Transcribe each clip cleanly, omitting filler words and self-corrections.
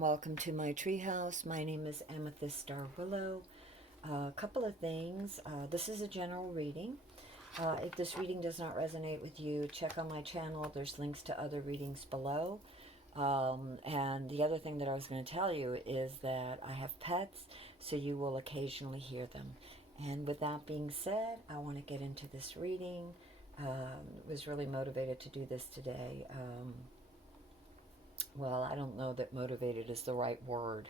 welcome to my treehouse. My name is Amethyst Star Willow. A couple of things. This is a general reading. If this reading does not resonate with you, check on my channel. There's links to other readings below. And the other thing that I was going to tell you is that I have pets, so you will occasionally hear them. And with that being said, I want to get into this reading. Was really motivated to do this today. Well, I don't know that motivated is the right word.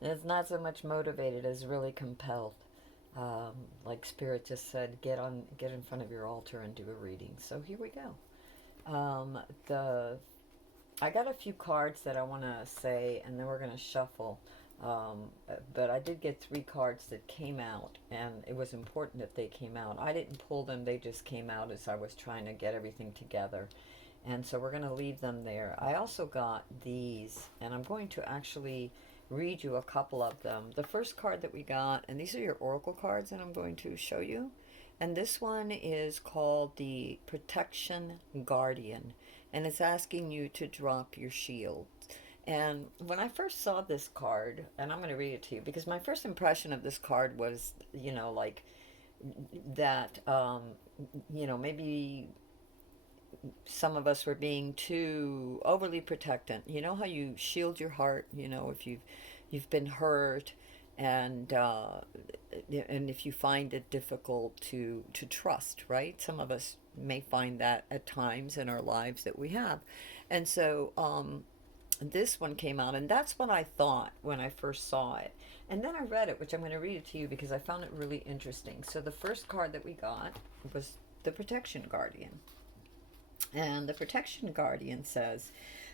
It's not so much motivated as really compelled. Like Spirit just said, get in front of your altar and do a reading. So here we go. I got a few cards that I want to say, and then we're going to shuffle. But I did get 3 cards that came out, and it was important that they came out. I didn't pull them; they just came out as I was trying to get everything together. And so we're going to leave them there. I also got these, and I'm going to actually read you a couple of them. The first card that we got, and these are your oracle cards that I'm going to show you. And this one is called the Protection Guardian, and it's asking you to drop your shield. And when I first saw this card, and I'm going to read it to you because my first impression of this card was, like that, maybe some of us were being too overly protectant. You know how you shield your heart, if you've been hurt, and if you find it difficult to trust, right? Some of us may find that at times in our lives that we have. And so this one came out, and that's what I thought when I first saw it. And then I read it, which I'm going to read it to you because I found it really interesting. So the first card that we got was the Protection Guardian. And the Protection Guardian says,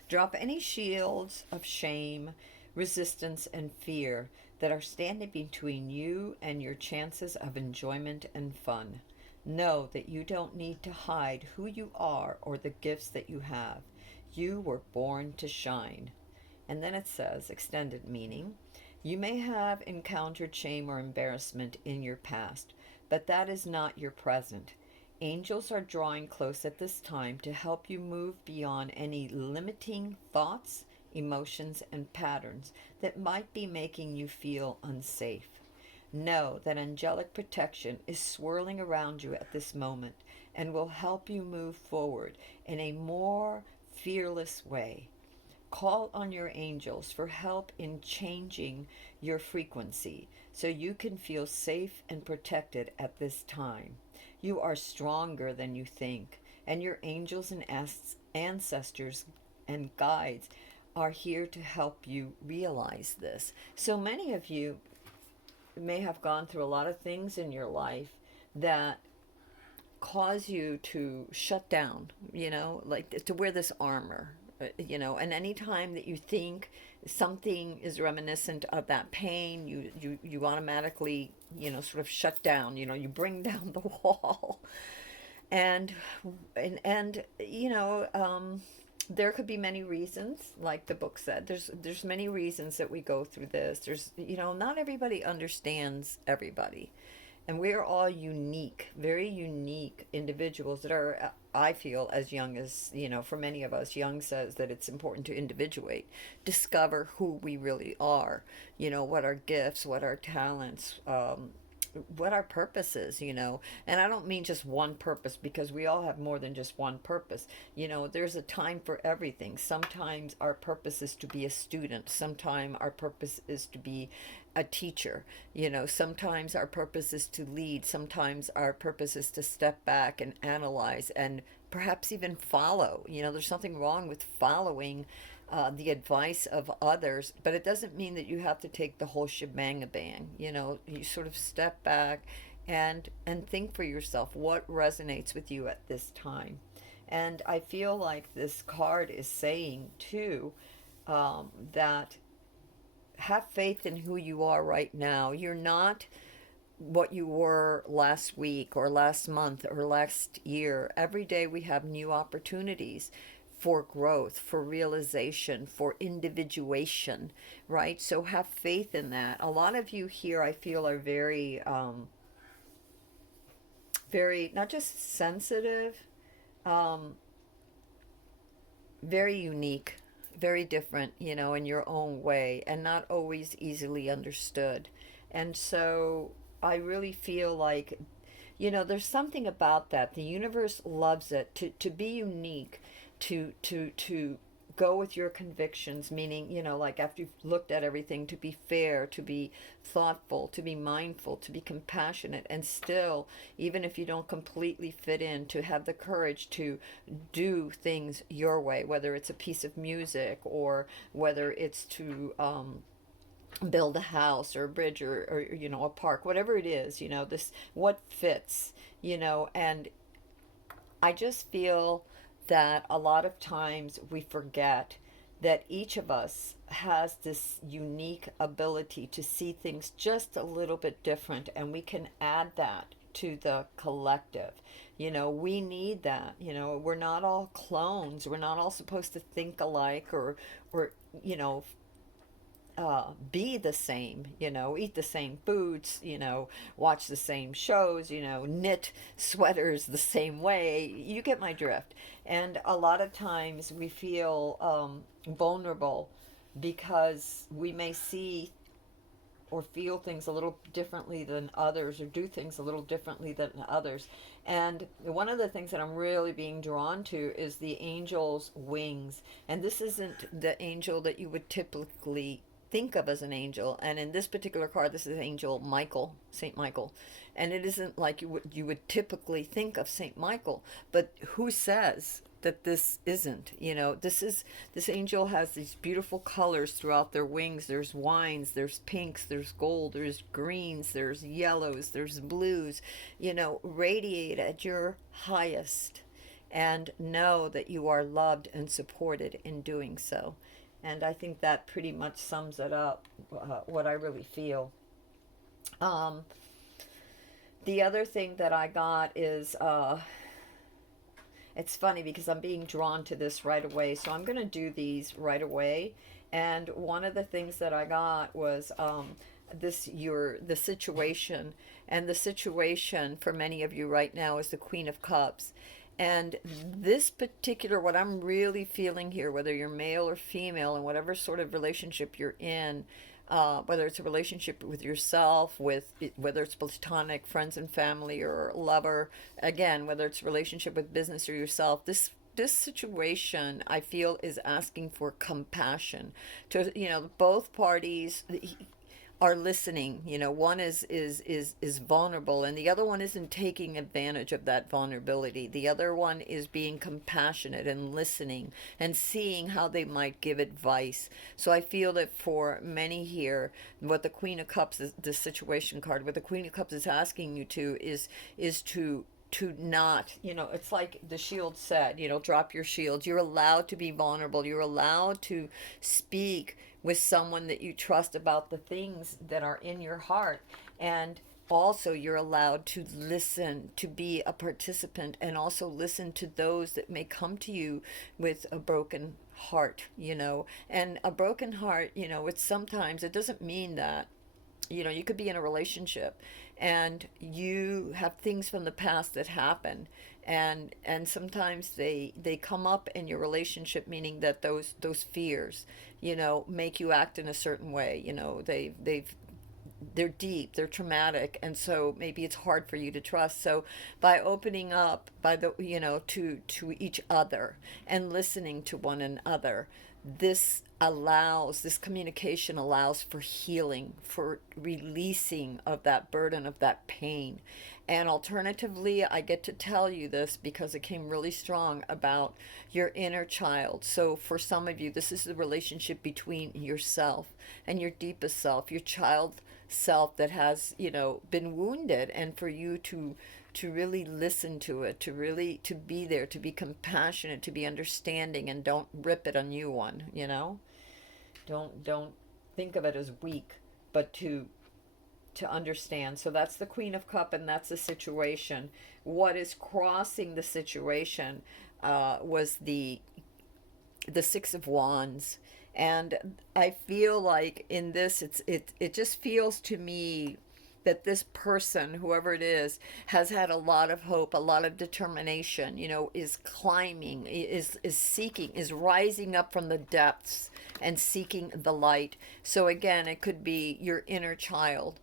drop any shields of shame, resistance, and fear that are standing between you and your chances of enjoyment and fun. Know that you don't need to hide who you are or the gifts that you have. You were born to shine. And then it says, extended meaning, you may have encountered shame or embarrassment in your past, but that is not your present. Angels are drawing close at this time to help you move beyond any limiting thoughts, emotions, and patterns that might be making you feel unsafe. Know that angelic protection is swirling around you at this moment and will help you move forward in a more fearless way. Call on your angels for help in changing your frequency so you can feel safe and protected at this time. You are stronger than you think, and your angels and ancestors and guides are here to help you realize this. So many of you may have gone through a lot of things in your life that cause you to shut down, like to wear this armor, and any time that you think something is reminiscent of that pain, you automatically, sort of shut down, you bring down the wall. And, there could be many reasons, like the book said. There's many reasons that we go through this. There's, not everybody understands everybody. And we are all unique, very unique individuals that are, I feel, as young as, for many of us, Young says that it's important to individuate, discover who we really are, what our gifts, what our talents, what our purpose is, And I don't mean just one purpose, because we all have more than just one purpose. There's a time for everything. Sometimes our purpose is to be a student. Sometimes our purpose is to be a teacher. Sometimes our purpose is to lead. Sometimes our purpose is to step back and analyze and perhaps even follow. There's something wrong with following the advice of others, but it doesn't mean that you have to take the whole shebang-a-bang. You sort of step back and think for yourself what resonates with you at this time. And I feel like this card is saying too, that have faith in who you are right now. You're not what you were last week or last month or last year. Every day we have new opportunities for growth, for realization, for individuation, right? So have faith in that. A lot of you here, I feel, are very, very, not just sensitive, very unique, very different, in your own way, and not always easily understood. And so I really feel like, there's something about that. The universe loves it to be unique, to go with your convictions, meaning, like after you've looked at everything, to be fair, to be thoughtful, to be mindful, to be compassionate, and still, even if you don't completely fit in, to have the courage to do things your way, whether it's a piece of music or whether it's to build a house or a bridge or a park, whatever it is, this what fits, and I just feel that a lot of times we forget that each of us has this unique ability to see things just a little bit different, and we can add that to the collective. We need that. We're not all clones. We're not all supposed to think alike or you know, be the same, eat the same foods, watch the same shows, knit sweaters the same way. You get my drift. And a lot of times we feel vulnerable because we may see or feel things a little differently than others or do things a little differently than others. And one of the things that I'm really being drawn to is the angel's wings. And this isn't the angel that you would typically think of as an angel. And in this particular card, this is Angel Michael, Saint Michael. And it isn't like you would typically think of Saint Michael, but who says that this isn't? This angel has these beautiful colors throughout their wings. There's wines, there's pinks, there's gold, there's greens, there's yellows, there's blues. Radiate at your highest and know that you are loved and supported in doing so. And I think that pretty much sums it up, what I really feel. Um, the other thing that I got is, it's funny because I'm being drawn to this right away. So I'm going to do these right away. And one of the things that I got was the situation. And the situation for many of you right now is the Queen of Cups. And this particular, what I'm really feeling here, whether you're male or female, and whatever sort of relationship you're in, whether it's a relationship with yourself, whether it's platonic, friends and family, or lover, again, whether it's a relationship with business or yourself, this situation I feel is asking for compassion to both parties are listening. One is vulnerable, and the other one isn't taking advantage of that vulnerability. The other one is being compassionate and listening and seeing how they might give advice. So I feel that for many here, what the Queen of Cups is, the situation card, what the Queen of Cups is asking you to is to not, it's like the shield said, drop your shield. You're allowed to be vulnerable. You're allowed to speak with someone that you trust about the things that are in your heart. And also, you're allowed to listen, to be a participant, and also listen to those that may come to you with a broken heart, And a broken heart, it's sometimes, it doesn't mean that you could be in a relationship and you have things from the past that happen, and sometimes they come up in your relationship, meaning that those fears make you act in a certain way. They're deep, they're traumatic, and so maybe it's hard for you to trust. So by opening up, by the to each other and listening to one another, this communication allows for healing, for releasing of that burden, of that pain. And alternatively, I get to tell you this because it came really strong about your inner child. So for some of you, this is the relationship between yourself and your deepest self, your child self that has, been wounded, and for you to really listen to it, to be there, to be compassionate, to be understanding, and don't rip it a new one. Don't think of it as weak, but to understand. So that's the Queen of Cup, and that's the situation. What is crossing the situation was the Six of Wands. And I feel like in this, it just feels to me that this person, whoever it is, has had a lot of hope, a lot of determination, is climbing, is seeking, is rising up from the depths and seeking the light. So again, it could be your inner child,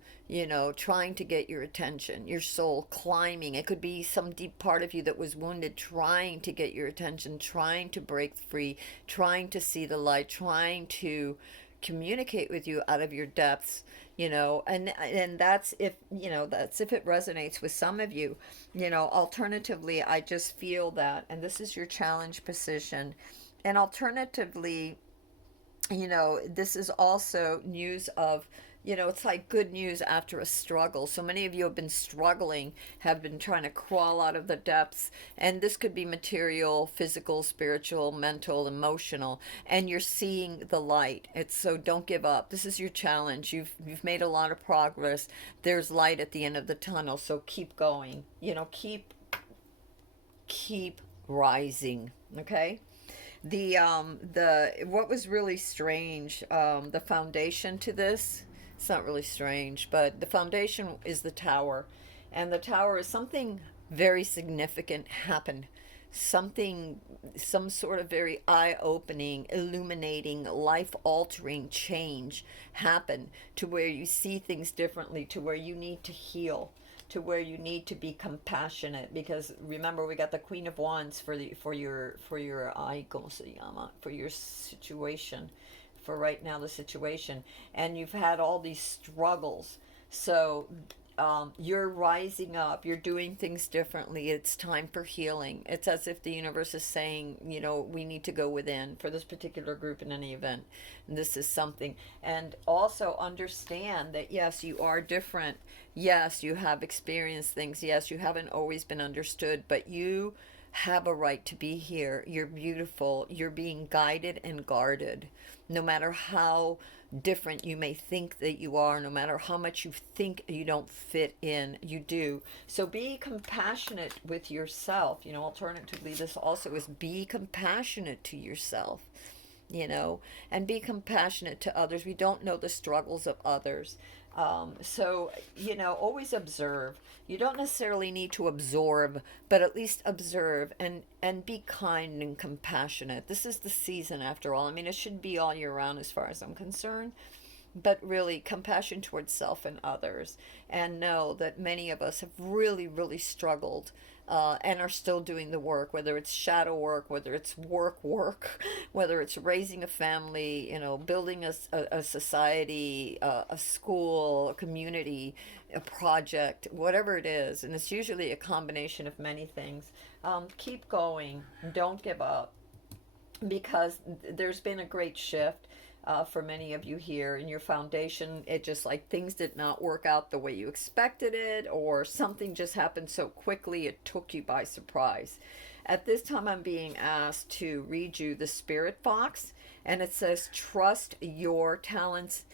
trying to get your attention, your soul climbing. It could be some deep part of you that was wounded, trying to get your attention, trying to break free, trying to see the light, trying to communicate with you out of your depths, and that's if it resonates with some of you. Alternatively, I just feel that, and this is your challenge position, and alternatively, this is also news of, it's like good news after a struggle. So many of you have been struggling, have been trying to crawl out of the depths, and this could be material, physical, spiritual, mental, emotional, and you're seeing the light. It's so don't give up. This is your challenge. You've made a lot of progress. There's light at the end of the tunnel, so keep going. Keep rising, okay? The what was really strange, the foundation to this, it's not really strange, but the foundation is the tower, and the tower is something very significant happened, something, some sort of very eye-opening, illuminating, life-altering change happened, to where you see things differently, to where you need to heal, to where you need to be compassionate, because remember, we got the Queen of Wands for your ay, ¿cómo se llama? For your situation, for right now, the situation, and you've had all these struggles. So you're rising up, you're doing things differently. It's time for healing. It's as if the universe is saying, we need to go within for this particular group in any event. And this is something. And also understand that, yes, you are different. Yes, you have experienced things. Yes, you haven't always been understood, but you have a right to be here. You're beautiful. You're being guided and guarded. No matter how different you may think that you are, no matter how much you think you don't fit in, you do. So be compassionate with yourself. Alternatively, this also is be compassionate to yourself, and be compassionate to others. We don't know the struggles of others. Always observe. You don't necessarily need to absorb, but at least observe and be kind and compassionate. This is the season, after all. I mean, it should be all year round as far as I'm concerned, but really compassion towards self and others. And know that many of us have really, really struggled, and are still doing the work, whether it's shadow work, whether it's work, whether it's raising a family, building a society, a school, a community, a project, whatever it is. And it's usually a combination of many things. Keep going. Don't give up, because there's been a great shift, for many of you here in your foundation. It just, like, things did not work out the way you expected it, or something just happened so quickly it took you by surprise. At this time, I'm being asked to read you the Spirit Fox, and it says, trust your talents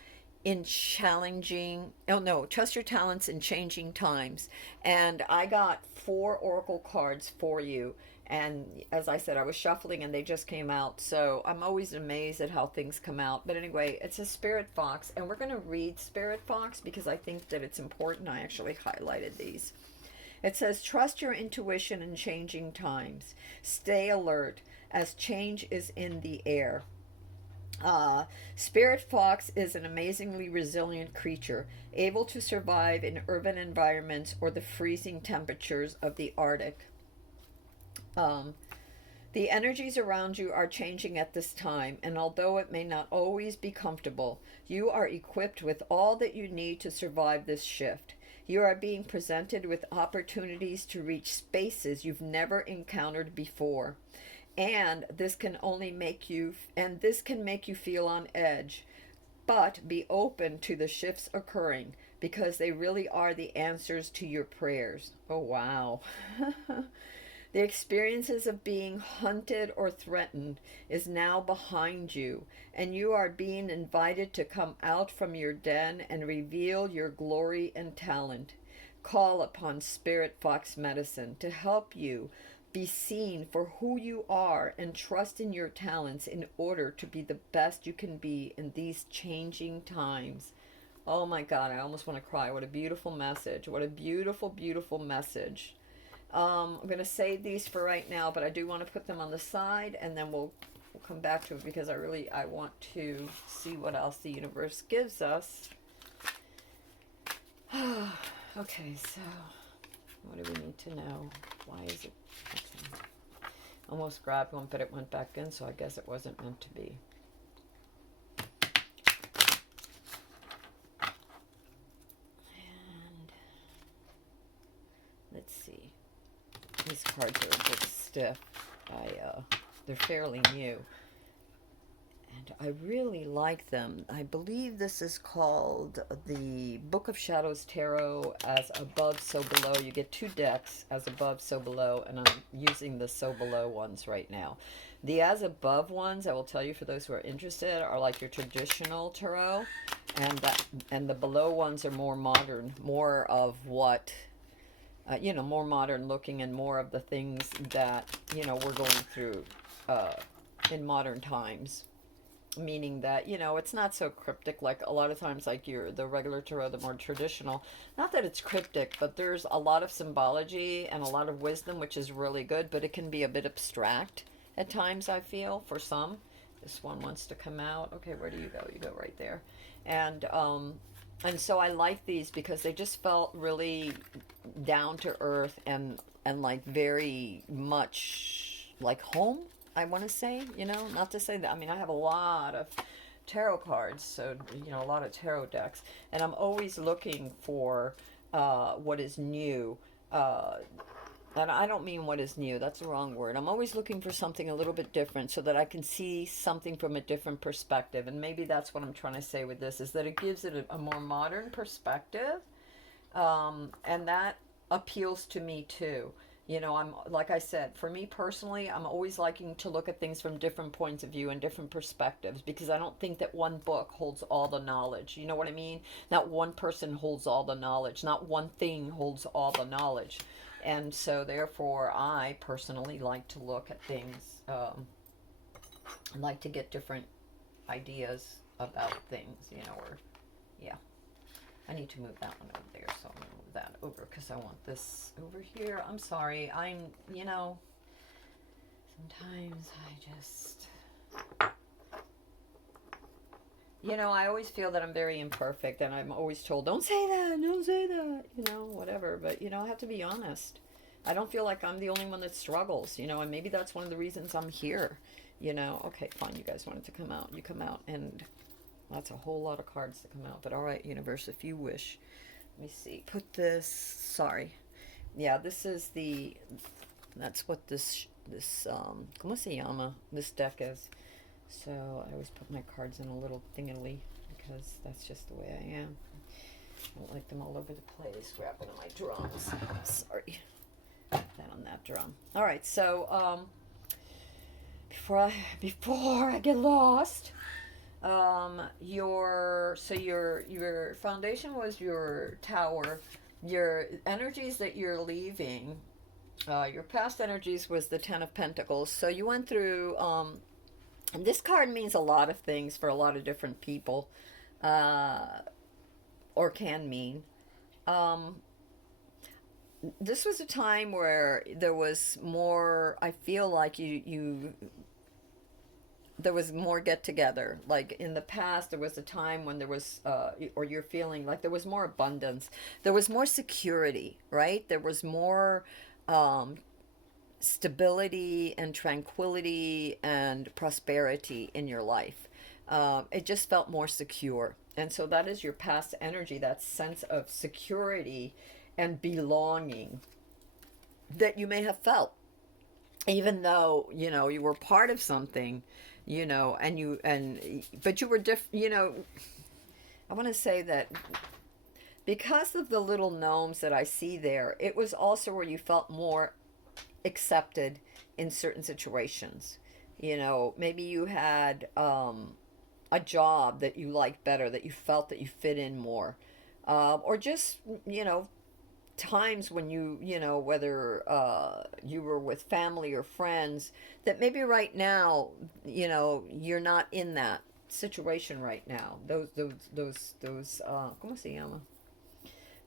in challenging, oh no, trust your talents in changing times. And I got 4 oracle cards for you, and as I said, I was shuffling and they just came out, so I'm always amazed at how things come out. But anyway, it's a Spirit Fox, and we're going to read Spirit Fox because I think that it's important. I actually highlighted these. It says, trust your intuition in changing times. Stay alert as change is in the air. Spirit Fox is an amazingly resilient creature, able to survive in urban environments or the freezing temperatures of the Arctic. The energies around you are changing at this time, and although it may not always be comfortable, you are equipped with all that you need to survive this shift. You are being presented with opportunities to reach spaces you've never encountered before. And this can make you feel on edge. But be open to the shifts occurring, because they really are the answers to your prayers. Oh, wow. The experiences of being hunted or threatened is now behind you, and you are being invited to come out from your den and reveal your glory and talent. Call upon Spirit Fox Medicine to help you be seen for who you are, and trust in your talents in order to be the best you can be in these changing times. Oh my God, I almost want to cry. What a beautiful message. What a beautiful, beautiful message. I'm going to save these for right now, but I do want to put them on the side, and then we'll come back to it because I want to see what else the universe gives us. Okay, so what do we need to know? Why is it? Okay. Almost grabbed one, but it went back in, so I guess it wasn't meant to be. And let's see. These cards are a bit stiff. They're fairly new. And I really like them. I believe this is called the Book of Shadows Tarot, as above, so below. You get 2 decks, as above, so below, and I'm using the so below ones right now. The as above ones, I will tell you for those who are interested, are like your traditional tarot, and the below ones are more modern, more of what more modern looking, and more of the things that we're going through in modern times, meaning that it's not so cryptic like a lot of times, like the regular tarot, the more traditional. Not that it's cryptic, but there's a lot of symbology and a lot of wisdom, which is really good, but it can be a bit abstract at times, I feel, for some. This one wants to come out. Okay, where do you go? You go right there. And so I like these because they just felt really down to earth, and like very much like home, I want to say, not to say that. I mean, I have a lot of tarot cards, so, a lot of tarot decks, and I'm always looking for what is new. And I don't mean what is new, that's the wrong word. I'm always looking for something a little bit different so that I can see something from a different perspective. And maybe that's what I'm trying to say with this, is that it gives it a more modern perspective. And that appeals to me too. I'm, like I said, for me personally, I'm always liking to look at things from different points of view and different perspectives, because I don't think that one book holds all the knowledge. You know what I mean? Not one person holds all the knowledge. Not one thing holds all the knowledge. And so therefore, I personally like to look at things, like to get different ideas about things, or, yeah. I need to move that one over there, so I'm going to move that over because I want this over here. I'm sorry. Sometimes I just, I always feel that I'm very imperfect, and I'm always told, don't say that, whatever. But, I have to be honest. I don't feel like I'm the only one that struggles, and maybe that's one of the reasons I'm here, Okay, fine, you guys wanted to come out. You come out, and that's a whole lot of cards to come out. But all right, universe, if you wish. Let me see. Put this, sorry. Yeah, this is that's what this, ¿cómo se llama? This deck is. So I always put my cards in a little thingily because that's just the way I am. I don't like them all over the place. Grab one of my drums. Sorry. Put that on that drum. All right, so before I get lost, your foundation was your tower. Your energies that you're leaving, your past energies was the Ten of Pentacles. So you went through, and this card means a lot of things for a lot of different people, or can mean. This was a time where there was more, I feel like there was more get together. Like in the past, there was a time when there was, or you're feeling like there was more abundance. There was more security, right? There was more stability and tranquility and prosperity in your life. It just felt more secure. And so that is your past energy, that sense of security and belonging that you may have felt, even though you were part of something, but you were different. I want to say that because of the little gnomes that I see there, it was also where you felt more accepted in certain situations. Maybe you had a job that you liked better, that you felt that you fit in more, or just times when whether you were with family or friends, that maybe right now you're not in that, situation right now. ¿Cómo se llama?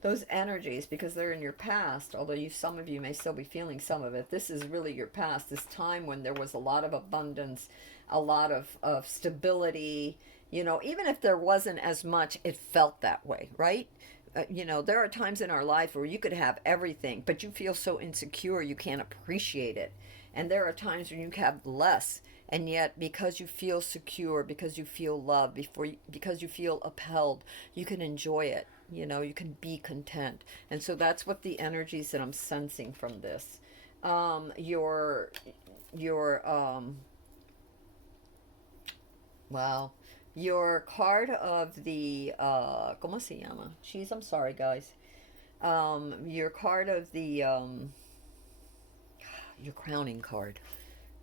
Those energies, because they're in your past, although some of you may still be feeling some of it. This is really your past, this time when there was a lot of abundance, a lot of stability. Even if there wasn't as much, it felt that way, right? There are times in our life where you could have everything, but you feel so insecure you can't appreciate it. And there are times when you have less, and yet because you feel secure, because you feel loved, because you feel upheld, you can enjoy it. You can be content. And so that's what the energies that I'm sensing from this. Your Wow. Your card of the ¿cómo se llama? Jeez, I'm sorry, guys. Your card of the your crowning card.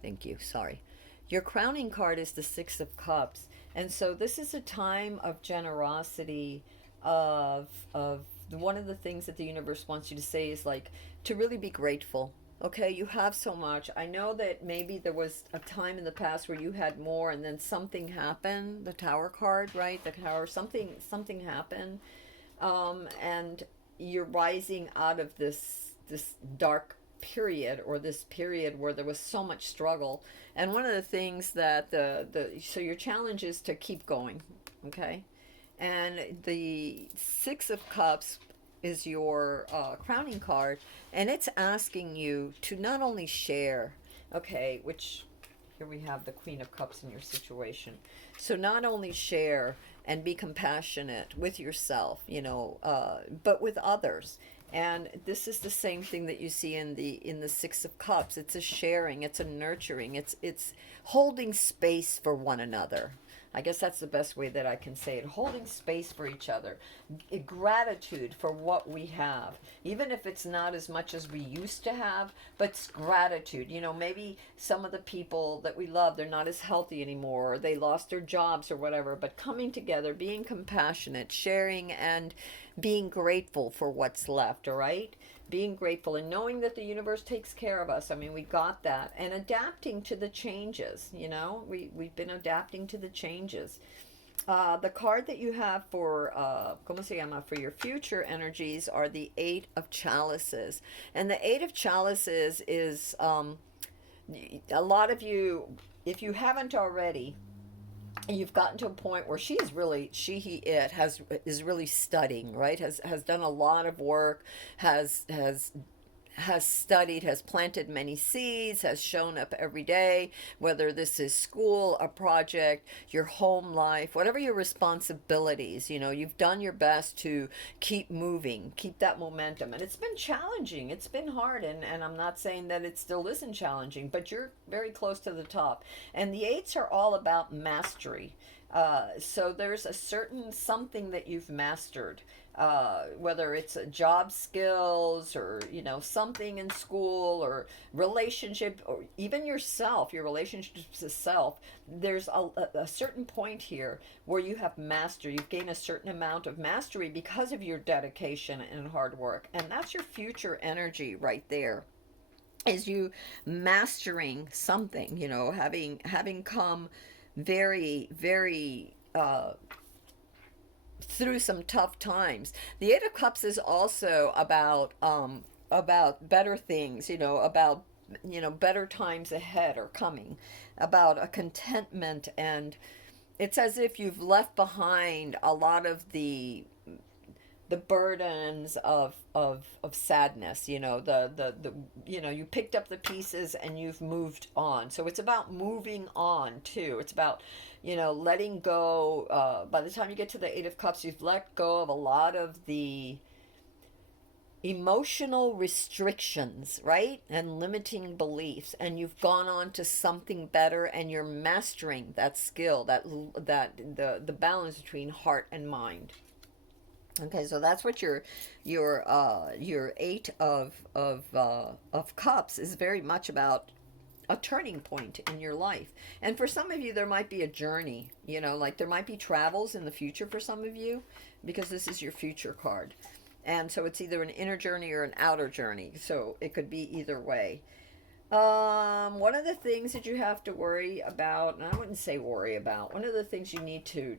Thank you. Sorry. Your crowning card is the Six of Cups. And so this is a time of generosity, of one of the things that the universe wants you to say is like to really be grateful. Okay, you have so much. I know that maybe there was a time in the past where you had more and then something happened. The Tower card, right? The Tower, something happened. And you're rising out of this dark period, or this period where there was so much struggle. And one of the things that so your challenge is to keep going, okay? And the Six of Cups is your crowning card, and it's asking you to not only share, okay, which here we have the Queen of Cups in your situation. So not only share and be compassionate with yourself, but with others. And this is the same thing that you see in the Six of Cups. It's a sharing, it's a nurturing, it's holding space for one another. I guess that's the best way that I can say it. Holding space for each other. Gratitude for what we have. Even if it's not as much as we used to have, but it's gratitude. Maybe some of the people that we love, they're not as healthy anymore, or they lost their jobs or whatever, but coming together, being compassionate, sharing, and being grateful for what's left, all right? Being grateful and knowing that the universe takes care of us. I mean, we got that. And adapting to the changes, we've been adapting to the changes. The card that you have for, ¿cómo se llama? For your future energies are the Eight of Chalices. And the Eight of Chalices is, a lot of you, if you haven't already, you've gotten to a point where is really studying, right? Has done a lot of work, has studied, has planted many seeds, has shown up every day, whether this is school, a project, your home life, whatever your responsibilities, you've done your best to keep moving, keep that momentum. And it's been challenging, it's been hard, and I'm not saying that it still isn't challenging, but you're very close to the top. And the eights are all about mastery. So there's a certain something that you've mastered, whether it's a job skills, or something in school, or relationship, or even yourself, your relationship to self. There's a certain point here where you have mastered, you've gained a certain amount of mastery because of your dedication and hard work. And that's your future energy right there, is you mastering something, having come very, very through some tough times. The Eight of Cups is also about better things, about better times ahead are coming, about a contentment. And it's as if you've left behind a lot of the burdens of sadness, you picked up the pieces and you've moved on. So it's about moving on too. It's about letting go. By the time you get to the Eight of Cups, you've let go of a lot of the emotional restrictions, right? And limiting beliefs, and you've gone on to something better, and you're mastering that skill, that the balance between heart and mind. Okay, so that's what your Eight of Cups is very much about, a turning point in your life. And for some of you, there might be a journey. Like there might be travels in the future for some of you, because this is your future card, and so it's either an inner journey or an outer journey. So it could be either way. One of the things that you have to worry about, and I wouldn't say worry about, one of the things you need to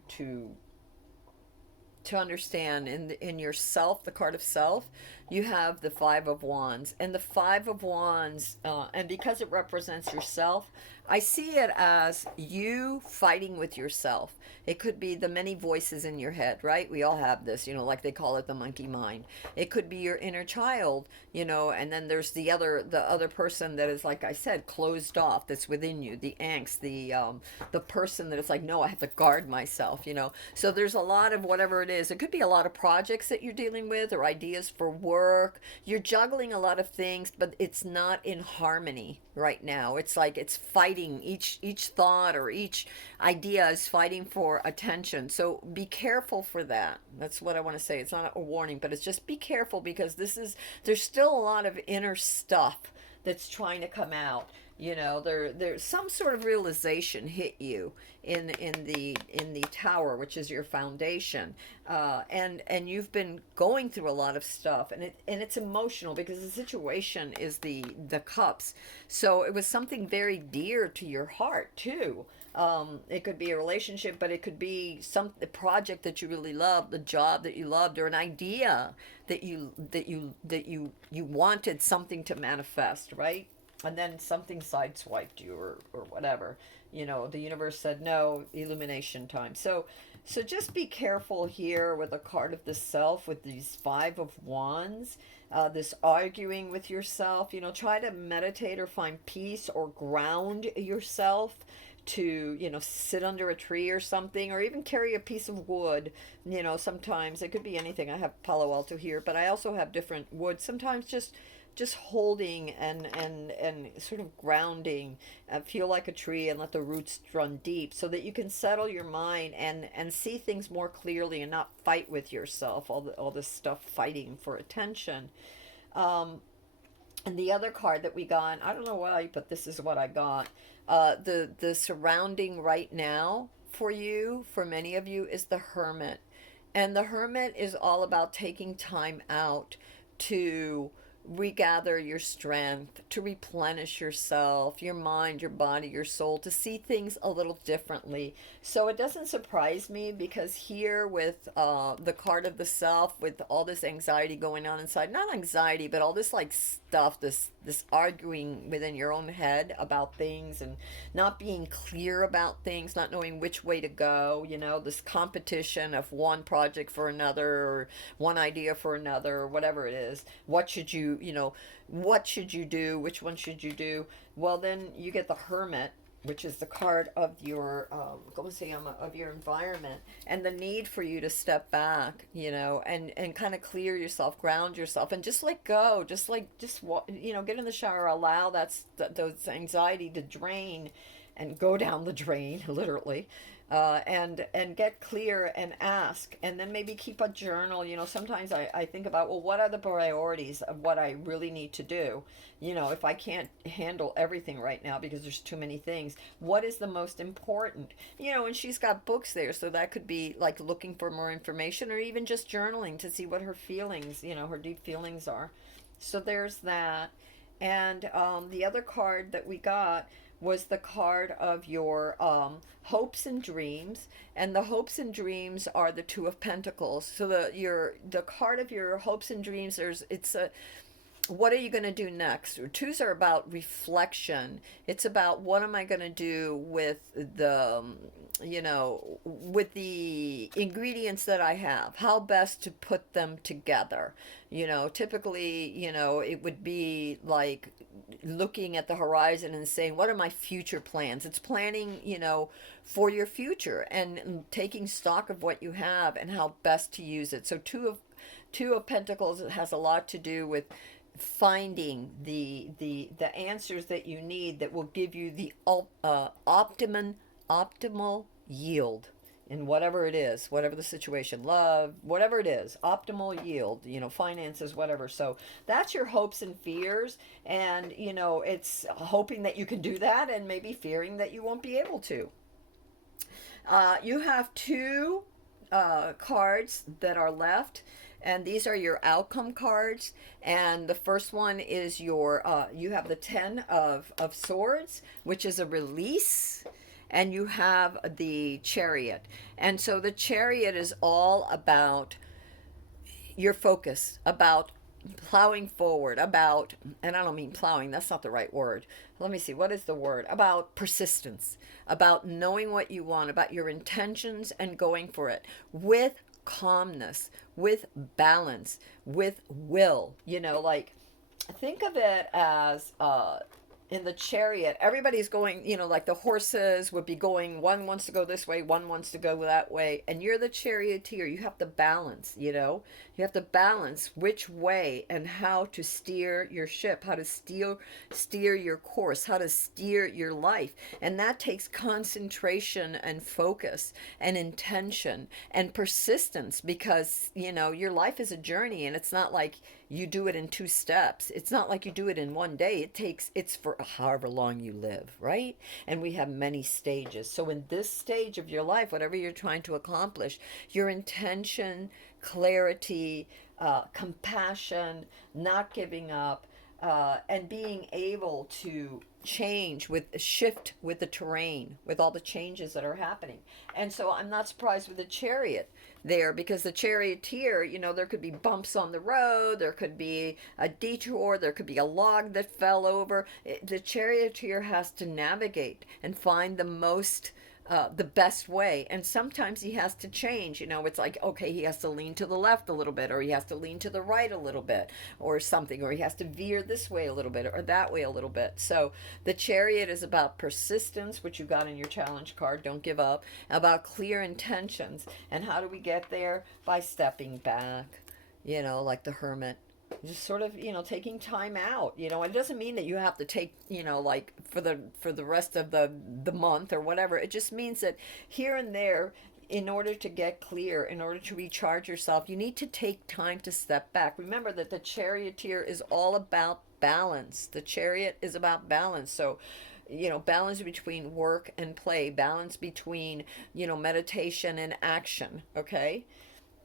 understand in yourself, the card of self, you have the Five of Wands, and the Five of Wands, and because it represents yourself, I see it as you fighting with yourself. It could be the many voices in your head, right? We all have this, like they call it the monkey mind. It could be your inner child, and then there's the other person that is, like I said, closed off, that's within you, the angst, the person that is like, no, I have to guard myself, so there's a lot of whatever it is. It could be a lot of projects that you're dealing with, or ideas for work. You're juggling a lot of things, but it's not in harmony right now. It's like it's fighting. Each thought or each idea is fighting for attention. So be careful for that. That's what I want to say. It's not a warning, but it's just be careful, because there's still a lot of inner stuff that's trying to come out. There's some sort of realization hit you in the tower, which is your foundation, and you've been going through a lot of stuff, and it's emotional, because the situation is the cups. So it was something very dear to your heart too. It could be a relationship, but it could be a project that you really loved, the job that you loved, or an idea that you wanted something to manifest, right? And then something sideswiped you, or whatever. The universe said no, illumination time. So just be careful here with a card of the self, with these Five of Wands, this arguing with yourself. Try to meditate or find peace or ground yourself, to sit under a tree or something, or even carry a piece of wood. Sometimes it could be anything. I have Palo Alto here, but I also have different wood. Sometimes just holding and sort of grounding, feel like a tree, and let the roots run deep, so that you can settle your mind and see things more clearly, and not fight with yourself, all this stuff fighting for attention. And the other card that we got, I don't know why, but this is what I got. The surrounding right now for you, for many of you, is the Hermit. And the Hermit is all about taking time out to regather your strength, to replenish yourself, your mind, your body, your soul, to see things a little differently. So it doesn't surprise me, because here with the card of the self, with all this anxiety going on inside, not anxiety, but all this like stuff, this arguing within your own head about things, and not being clear about things, not knowing which way to go, this competition of one project for another, or one idea for another, or whatever it is. What should you do? Which one should you do? Well, then you get the Hermit, which is the card of your of your environment, and the need for you to step back, and kind of clear yourself, ground yourself, and just let go, get in the shower, allow those anxiety to drain, and go down the drain, literally, and get clear and ask, and then maybe keep a journal. Sometimes I think about, well, what are the priorities of what I really need to do? If I can't handle everything right now because there's too many things, what is the most important? And she's got books there, so that could be like looking for more information, or even just journaling to see what her feelings, her deep feelings are. So there's that. And the other card that we got was the card of your hopes and dreams, and the hopes and dreams are the Two of Pentacles. So the card of your hopes and dreams, what are you going to do next? Twos are about reflection. It's about, what am I going to do with with the ingredients that I have? How best to put them together? Typically, it would be like looking at the horizon and saying, what are my future plans? It's planning, for your future, and taking stock of what you have and how best to use it. So Two of Pentacles has a lot to do with finding the answers that you need, that will give you the optimal yield in whatever it is, whatever the situation, love, whatever it is, optimal yield, finances, whatever. So that's your hopes and fears, and it's hoping that you can do that, and maybe fearing that you won't be able to. You have two cards that are left, and these are your outcome cards. And the first one is your you have the Ten of Swords, which is a release, and you have the Chariot. And so the Chariot is all about your focus, about plowing forward, about, and I don't mean plowing, that's not the right word. Let me see, what is the word? About persistence, about knowing what you want, about your intentions and going for it with calmness, with balance, with will. Like, think of it as in the Chariot, everybody's going, like the horses would be going, one wants to go this way, one wants to go that way, and you're the charioteer. You have to balance, you have to balance which way and how to steer your ship, how to steer your course, how to steer your life. And that takes concentration and focus and intention and persistence, because, your life is a journey, and it's not like you do it in two steps. It's not like you do it in one day. It's for however long you live, right? And we have many stages. So in this stage of your life, whatever you're trying to accomplish, your intention, clarity, compassion, not giving up, and being able to shift with the terrain, with all the changes that are happening. And so I'm not surprised with the Chariot there, because the charioteer, there could be bumps on the road, there could be a detour, there could be a log that fell over. The charioteer has to navigate and find the best way. And sometimes he has to change. It's like, okay, he has to lean to the left a little bit, or he has to lean to the right a little bit, or something, or he has to veer this way a little bit, or that way a little bit. So the Chariot is about persistence, which you got in your challenge card, don't give up, about clear intentions. And how do we get there? By stepping back, like the Hermit, just sort of, taking time out. It doesn't mean that you have to take, like for the rest of the month or whatever. It just means that here and there, in order to get clear, in order to recharge yourself, you need to take time to step back. Remember that the charioteer is all about balance. The Chariot is about balance. So balance between work and play, balance between, meditation and action. Okay.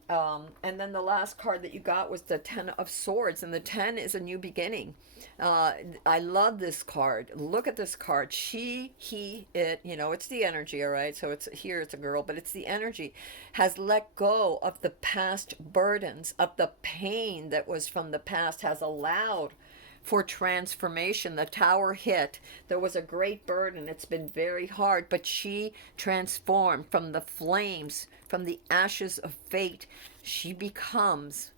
And then the last card that you got was the Ten of Swords, and the 10 is a new beginning. I love this card. Look at this card. She, he, it, it's the energy, all right? So it's a girl, but it's the energy, has let go of the past burdens, of the pain that was from the past, has allowed for transformation. The Tower hit. There was a great burden. It's been very hard, but she transformed from the flames, from the ashes of fate. She becomes,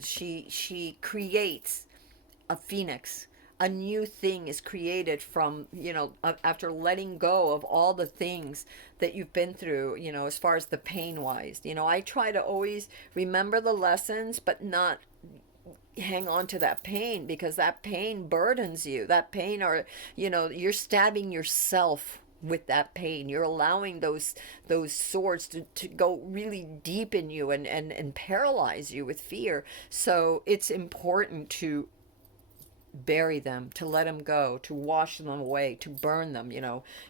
she creates a phoenix. A new thing is created from, after letting go of all the things that you've been through, as far as the pain wise. I try to always remember the lessons, but not hang on to that pain, because that pain burdens you. That pain, or you're stabbing yourself with that pain. You're allowing those swords to go really deep in you and paralyze you with fear. So it's important to bury them, to let them go, to wash them away, to burn them.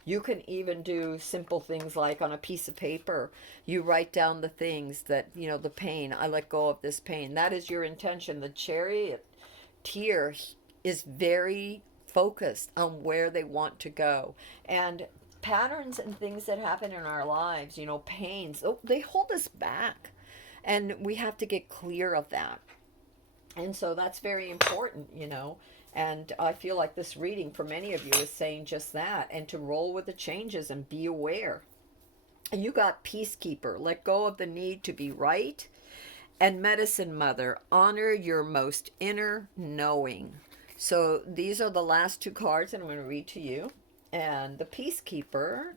You can even do simple things like on a piece of paper, you write down the things that, the pain, I let go of this pain. That is your intention. The charioteer is very focused on where they want to go. And patterns and things that happen in our lives, pains, they hold us back, and we have to get clear of that. And so that's very important. And I feel like this reading for many of you is saying just that, and to roll with the changes and be aware. And you got Peacekeeper, let go of the need to be right, and Medicine Mother, honor your most inner knowing. So these are the last two cards that I'm going to read to you. And the Peacekeeper,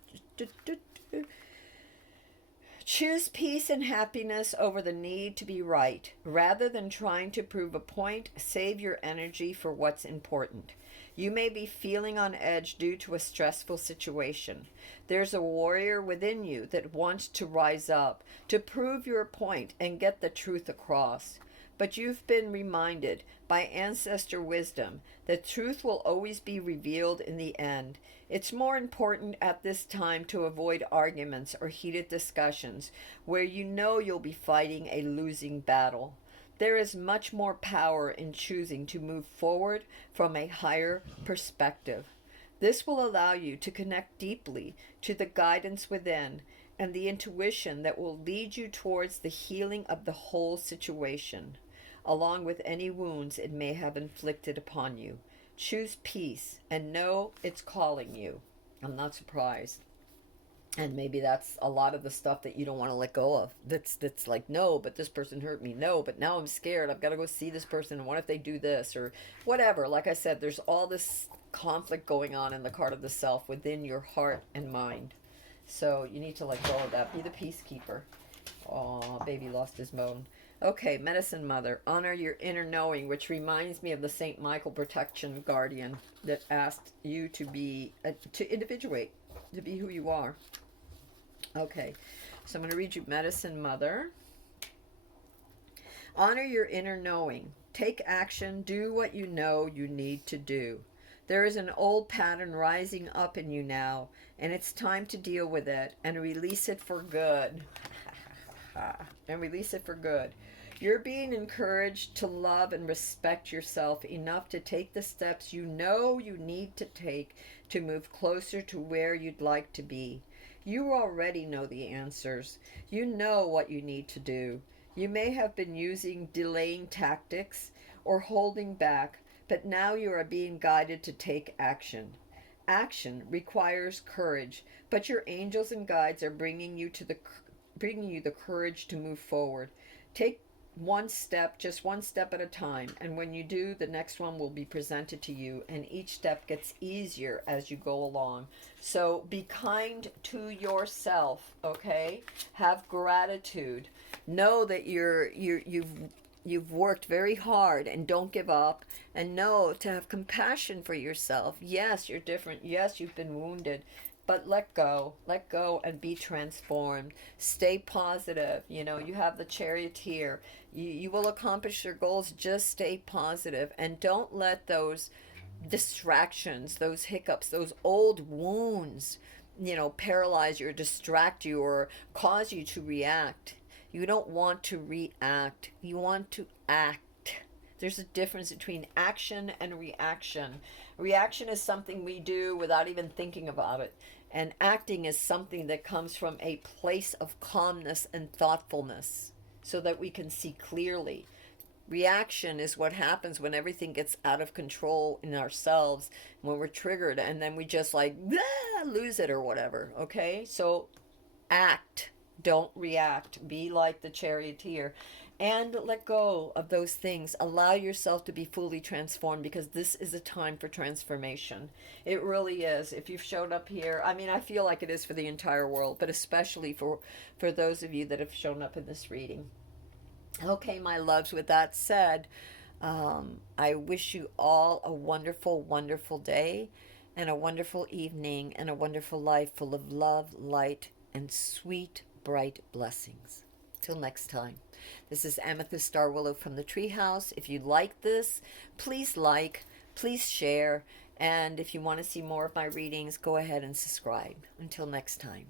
choose peace and happiness over the need to be right. Rather than trying to prove a point, save your energy for what's important. You may be feeling on edge due to a stressful situation. There's a warrior within you that wants to rise up, to prove your point and get the truth across. but you've been reminded by ancestor wisdom that truth will always be revealed in the end. It's more important at this time to avoid arguments or heated discussions where you know you'll be fighting a losing battle. There is much more power in choosing to move forward from a higher perspective. This will allow you to connect deeply to the guidance within and the intuition that will lead you towards the healing of the whole situation, along with any wounds it may have inflicted upon you. Choose peace and know it's calling you. I'm not surprised. And maybe that's a lot of the stuff that you don't want to let go of. That's like, no, but this person hurt me. No, but now I'm scared. I've got to go see this person. And what if they do this or whatever? Like I said, there's all this conflict going on in the card of the self within your heart and mind. So you need to let go of that. Be the peacekeeper. Oh, baby lost his bone. Okay, Medicine Mother, honor your inner knowing, which reminds me of the St. Michael Protection Guardian that asked you to be, to individuate, to be who you are. Okay, so I'm going to read you Medicine Mother. Honor your inner knowing. Take action. Do what you know you need to do. There is an old pattern rising up in you now, and it's time to deal with it and release it for good. And release it for good. You're being encouraged to love and respect yourself enough to take the steps you know you need to take to move closer to where you'd like to be. You already know the answers. You know what you need to do. You may have been using delaying tactics or holding back, but now you are being guided to take action. Action requires courage, but your angels and guides are bringing you the courage to move forward. Take one step, just one step at a time, and when you do, the next one will be presented to you, and each step gets easier as you go along. So be kind to yourself, okay? Have gratitude. Know that you've worked very hard, and don't give up, and know to have compassion for yourself. Yes, you're different. Yes, you've been wounded. But let go and be transformed. Stay positive. You know, you have the Charioteer. You will accomplish your goals. Just stay positive and don't let those distractions, those hiccups, those old wounds, paralyze you or distract you or cause you to react. You don't want to react. You want to act. There's a difference between action and reaction. Reaction is something we do without even thinking about it. And acting is something that comes from a place of calmness and thoughtfulness so that we can see clearly. Reaction is what happens when everything gets out of control in ourselves, when we're triggered, and then we just like lose it or whatever. Okay? So act. Don't react. Be like the Charioteer. And let go of those things. Allow yourself to be fully transformed because this is a time for transformation. It really is. If you've showed up here, I mean, I feel like it is for the entire world, but especially for those of you that have shown up in this reading. Okay, my loves, with that said, I wish you all a wonderful, wonderful day and a wonderful evening and a wonderful life full of love, light, and sweet, bright blessings. Till next time. This is Amethyst Star Willow from the Treehouse. If you like this, please please share, and if you want to see more of my readings, go ahead and subscribe. Until next time.